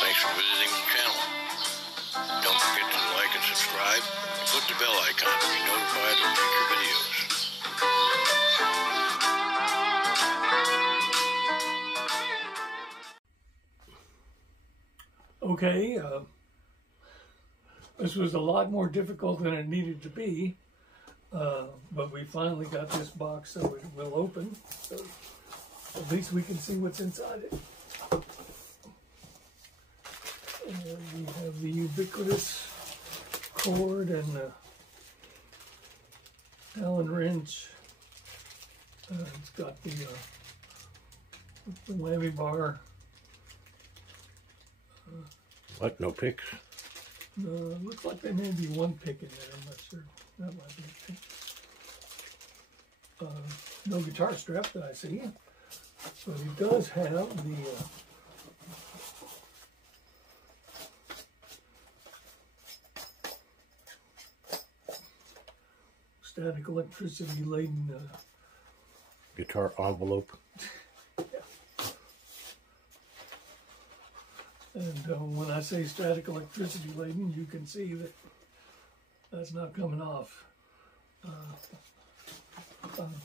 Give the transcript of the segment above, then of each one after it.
Thanks for visiting the channel. Don't forget to like and subscribe and click the bell icon to be notified of future videos. Okay, this was a lot more difficult than it needed to be, but we finally got this box so it will open, so at least we can see what's inside it. And we have the ubiquitous cord and the Allen wrench. It's got the whammy bar. What? No picks? Looks like there may be one pick in there. I'm not sure. That might be a pick. No guitar strap that I see, but it does have the static electricity laden guitar envelope. And when I say static electricity laden, you can see that that's not coming off. I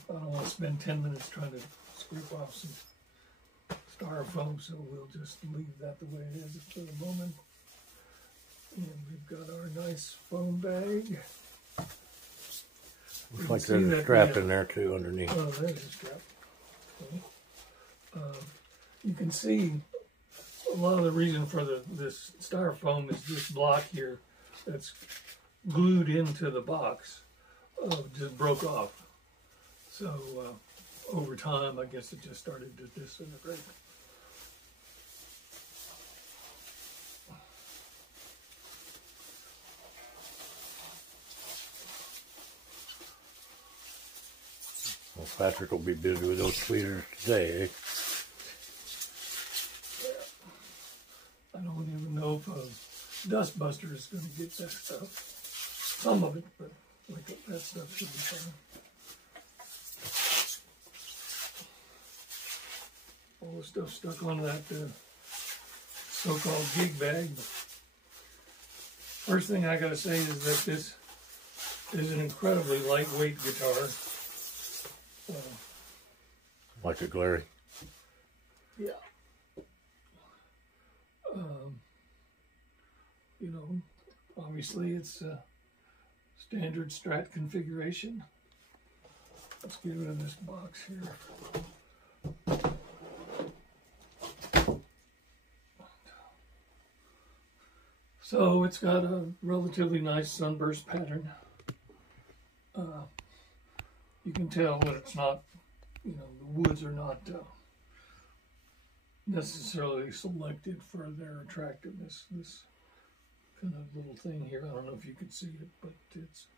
don't want to spend 10 minutes trying to scrape off some styrofoam, so we'll just leave that the way it is for the moment. And we've got our nice foam bag. Looks like there's a strap in there too underneath. Oh, there's a strap. Okay. You can see a lot of the reason for this styrofoam is this block here that's glued into the box just broke off. So over time, I guess it just started to disintegrate. Well, Patrick will be busy with those tweeters today, eh? I don't even know if Dustbuster is going to get that stuff. Some of it, but like that stuff should be fine. All the stuff stuck on that so-called gig bag. First thing I got to say is that this is an incredibly lightweight guitar. Like a Glary. Yeah. You know, obviously it's a standard Strat configuration. Let's get rid of this box here. So it's got a relatively nice sunburst pattern. You can tell that it's not, you know, the woods are not necessarily selected for their attractiveness. This kind of little thing here, I don't know if you can see it, but it's,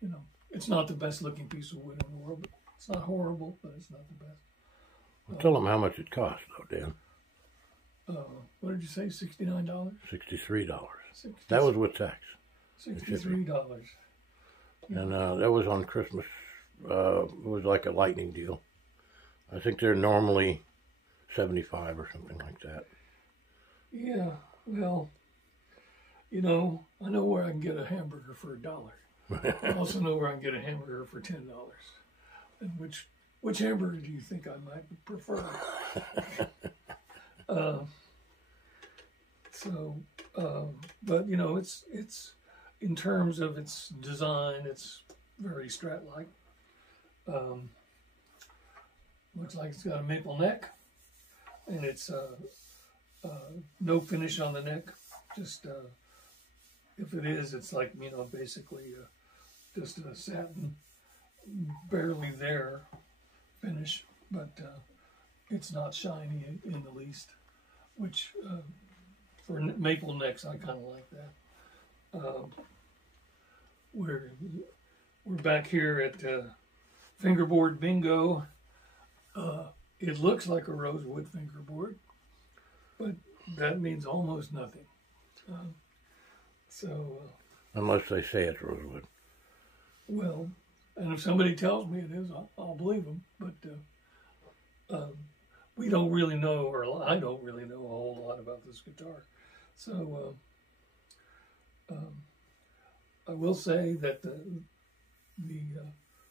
you know, it's not the best looking piece of wood in the world. It's not horrible, but it's not the best. Well, tell them how much it cost, though, Dan. What did you say, $69? $63. That was with tax. $63. And that was on Christmas. It was like a lightning deal. I think they're normally 75 or something like that. Yeah, well, you know, I know where I can get a hamburger for $1. I also know where I can get a hamburger for $10. And which hamburger do you think I might prefer? But you know, it's in terms of its design, it's very Strat-like. Looks like it's got a maple neck, and it's no finish on the neck. Just if it is, it's like, you know, basically just a satin, barely there finish, but it's not shiny in the least. Which for maple necks, I kind of like that. We're back here at Fingerboard Bingo. It looks like a Rosewood Fingerboard, but that means almost nothing. Unless they say it's Rosewood. Well, and if somebody tells me it is, I'll believe them. But we don't really know, or I don't really know a whole lot about this guitar. So I will say that the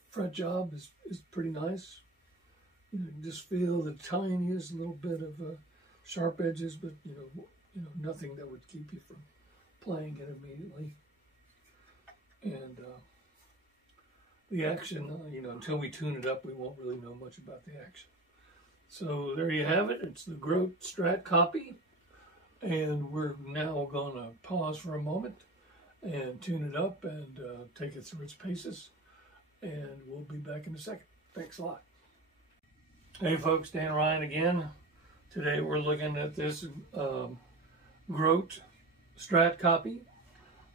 fret job is pretty nice. You know, you just feel the tiniest little bit of sharp edges, but you know nothing that would keep you from playing it immediately. And the action, you know, until we tune it up, we won't really know much about the action. So there you have it. It's the Grote Strat copy, and we're now going to pause for a moment and tune it up and take it through its paces, and we'll be back in a second. Thanks a lot. Hey folks, Dan Ryan again. Today we're looking at this Grote Strat copy.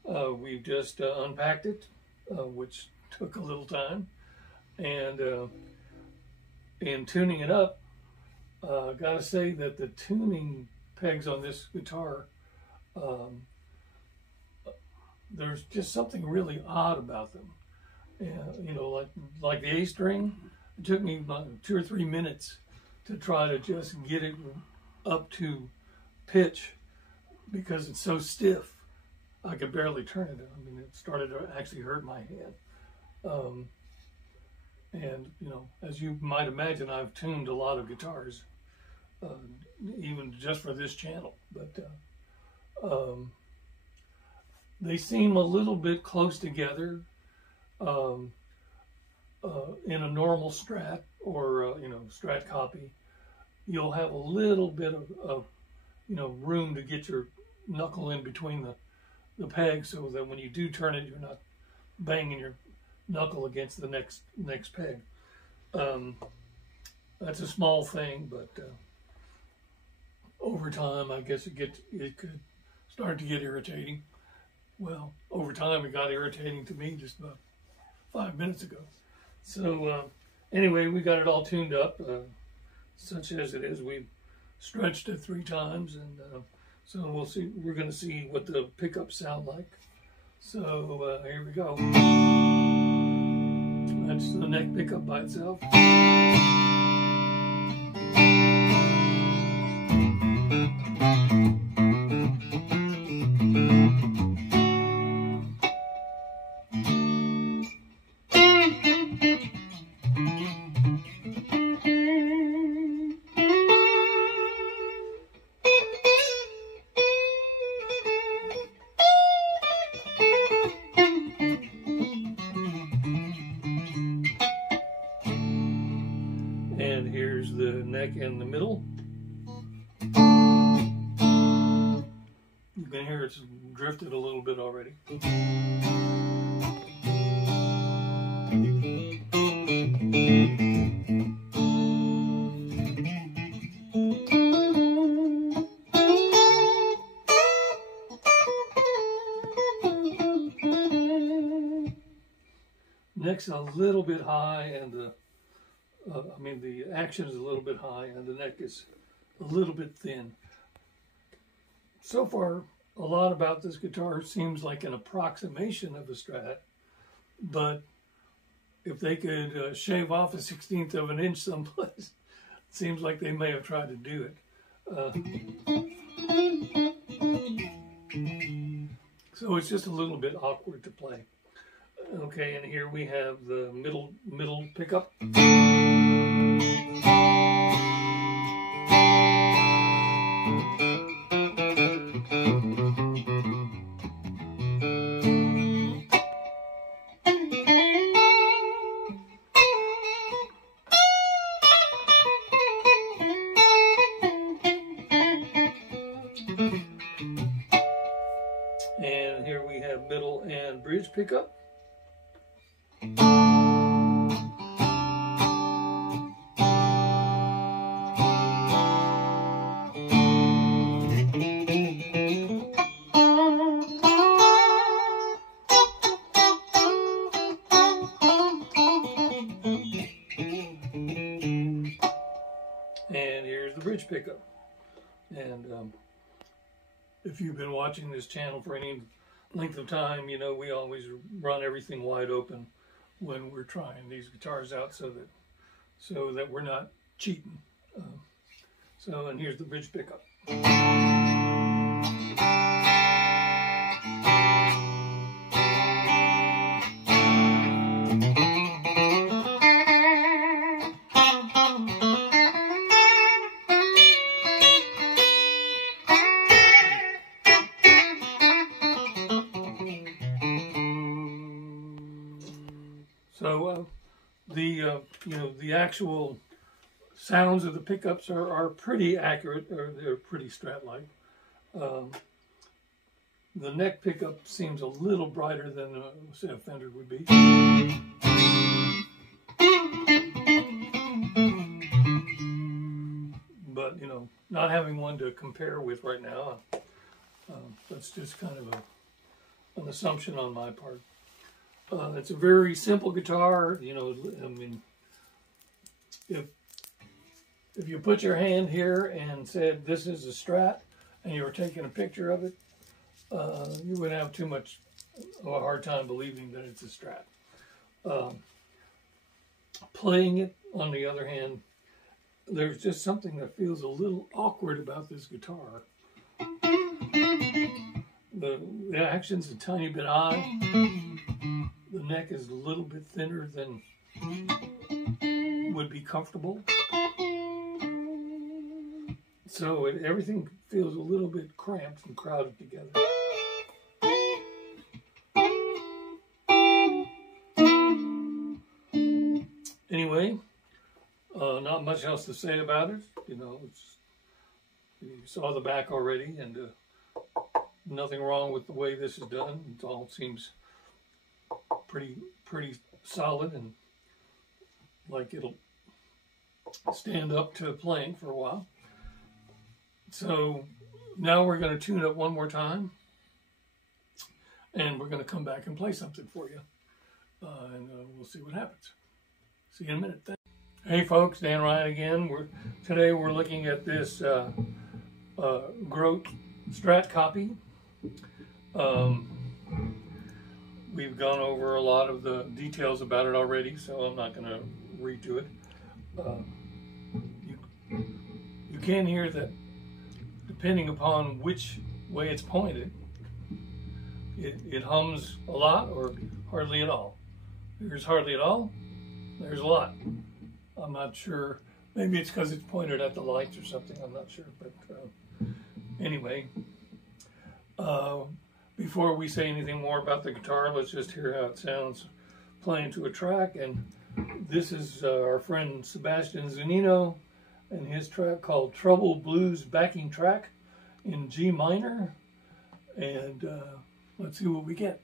We've just unpacked it, which took a little time, and in tuning it up, gotta say that the tuning pegs on this guitar, there's just something really odd about them. And, you know, like the A string, it took me about 2 or 3 minutes to try to just get it up to pitch because it's so stiff. I could barely turn it. I mean, it started to actually hurt my hand. And, you know, as you might imagine, I've tuned a lot of guitars, even just for this channel. But they seem a little bit close together in a normal Strat or, you know, Strat copy. You'll have a little bit of you know, room to get your knuckle in between the pegs, so that when you do turn it, you're not banging your knuckle against the next peg. That's a small thing, but over time, I guess it could start to get irritating. Well, over time, it got irritating to me just about 5 minutes ago. So anyway, we got it all tuned up, such as it is. We've stretched it 3 times, and so we'll see. We're going to see what the pickups sound like. So here we go. That's the neck pickup by itself. And here's the neck in the middle. You can hear it's drifted a little bit already. Neck's a little bit high, and the action is a little bit high, and the neck is a little bit thin. So far, a lot about this guitar seems like an approximation of a Strat, but if they could shave off a 1/16 of an inch someplace, it seems like they may have tried to do it. So it's just a little bit awkward to play. Okay, and here we have the middle pickup. And here we have middle and bridge pickup. And here's the bridge pickup. And if you've been watching this channel for any length of time, you know we always run everything wide open when we're trying these guitars out, so that we're not cheating. So, and here's the bridge pickup. So the actual sounds of the pickups are pretty accurate, or they're pretty Strat-like. The neck pickup seems a little brighter than say a Fender would be. But not having one to compare with right now, that's just kind of an assumption on my part. It's a very simple guitar. I mean, if you put your hand here and said this is a Strat, and you were taking a picture of it, you would have too much of a hard time believing that it's a Strat. Playing it, on the other hand, there's just something that feels a little awkward about this guitar. The action's a tiny bit high. The neck is a little bit thinner than would be comfortable. So everything feels a little bit cramped and crowded together. Anyway, not much else to say about it. You saw the back already, and nothing wrong with the way this is done. It all seems pretty solid, and like it'll stand up to playing for a while. So now we're going to tune it one more time, and we're going to come back and play something for you, and we'll see what happens. See you in a minute. Hey folks, Dan Ryan again. Today we're looking at this Grote Strat copy. We've gone over a lot of the details about it already, so I'm not going to redo it. You can hear that, depending upon which way it's pointed, it hums a lot or hardly at all. There's hardly at all, there's a lot. I'm not sure. Maybe it's because it's pointed at the lights or something, I'm not sure. But anyway, before we say anything more about the guitar, let's just hear how it sounds playing to a track. And this is our friend Sebastian Zunino and his track called Trouble Blues backing track in G minor. And let's see what we get.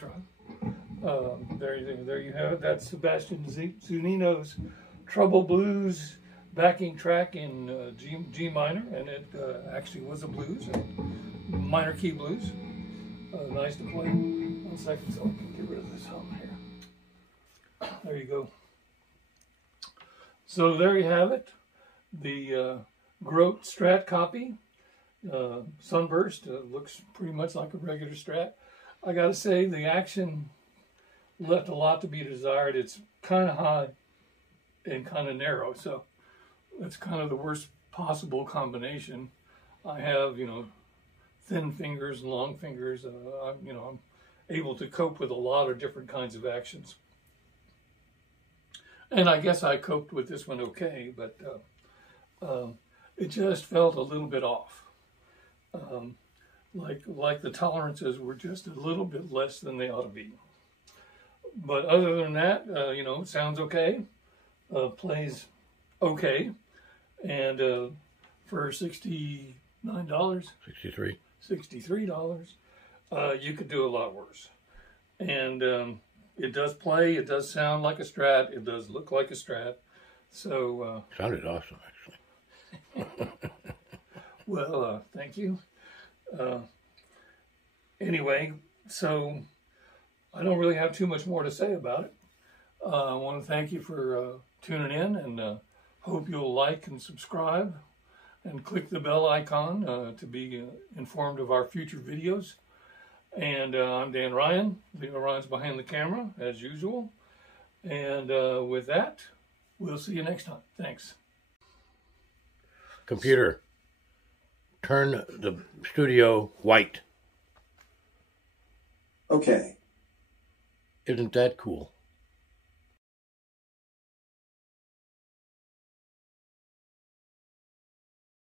etc. There you have it. That's Sebastian Zunino's Trouble Blues backing track in G minor, and it actually was a blues, minor key blues. Nice to play. 1 second so I can get rid of this hum here. There you go. So there you have it. The Grote Strat copy. Sunburst looks pretty much like a regular Strat. I gotta say, the action left a lot to be desired. It's kind of high and kind of narrow, so that's kind of the worst possible combination. I have, thin fingers and long fingers. I'm able to cope with a lot of different kinds of actions. And I guess I coped with this one okay, but it just felt a little bit off. Like the tolerances were just a little bit less than they ought to be. But other than that, it sounds okay, plays okay, and for $63, you could do a lot worse. And it does play, it does sound like a Strat, it does look like a Strat. So sounded awesome, actually. Well, thank you. Anyway, so I don't really have too much more to say about it. I want to thank you for tuning in, and hope you'll like and subscribe and click the bell icon to be informed of our future videos. And I'm Dan Ryan. Leo Ryan's behind the camera, as usual. And with that, we'll see you next time. Thanks. Computer, turn the studio white. Okay. Isn't that cool?